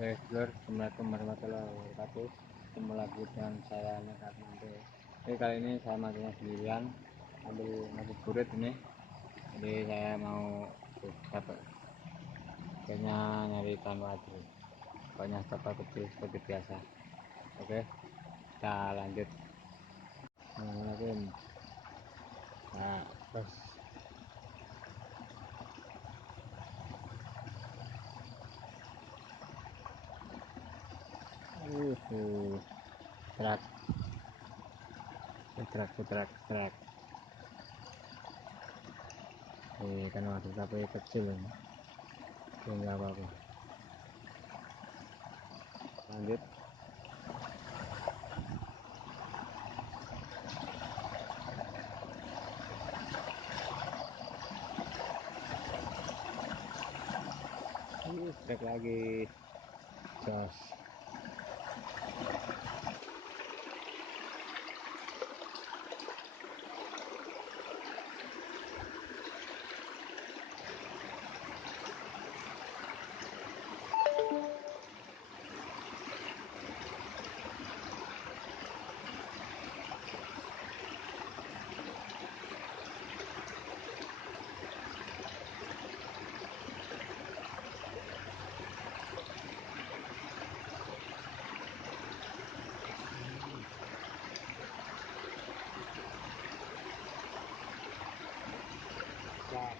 Dulur, assalamualaikum warahmatullahi wabarakatuh. Ketemu lagi dengan saya Nekat Mantu. Jadi kali ini saya mancingnya sendirian, ambil ngabuburit ini. Jadi saya mau dapat kayaknya nyari ikan wadi. Pokoknya dapat kecil seperti biasa. Oke, kita lanjut. Nah, terus serak, serak. Ikan wadi tapi kecil ini. Enggak apa-apa. Lanjut. Strike lagi. Jos. Nah,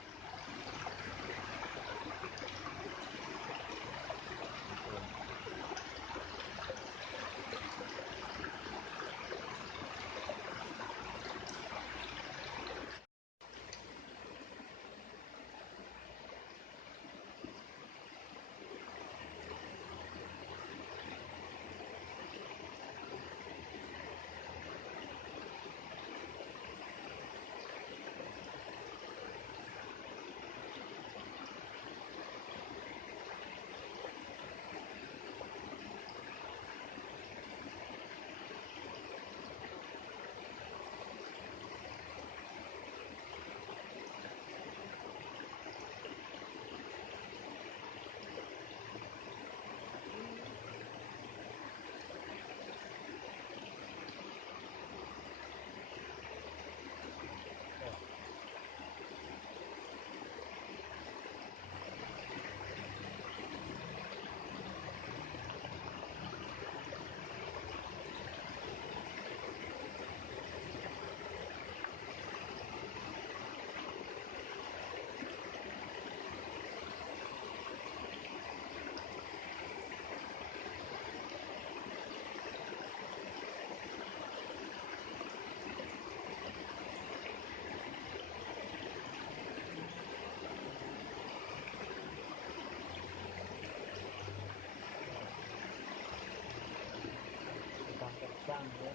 kencang ya.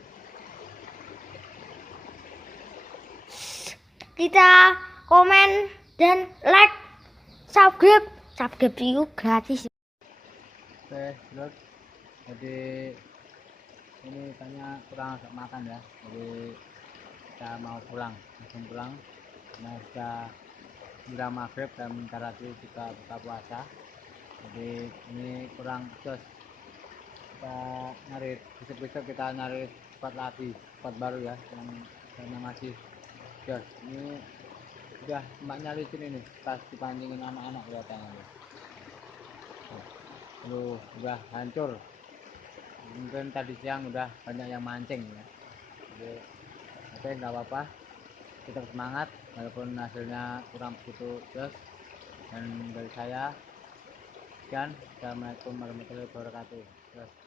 Kita komen dan like, subscribe itu gratis. Oke, terus jadi ini ikannya kurang agak makan ya, jadi kita mau langsung pulang karena sudah menjelang maghrib dan bentar lagi juga buka puasa. Jadi ini kurang jos, kita nyari besok-besok, kita nyari spot baru ya, yang karena masih jos. Ini udah tempatnya licin ini, pas dipancingin anak-anak kelihatannya nih. Aduh, udah hancur. Mungkin tadi siang udah banyak yang mancing ya. Jadi oke, nggak apa-apa, tetap semangat walaupun hasilnya kurang begitu jos. Dan dari saya sekian, assalamualaikum warahmatullahi wabarakatuh. Jos.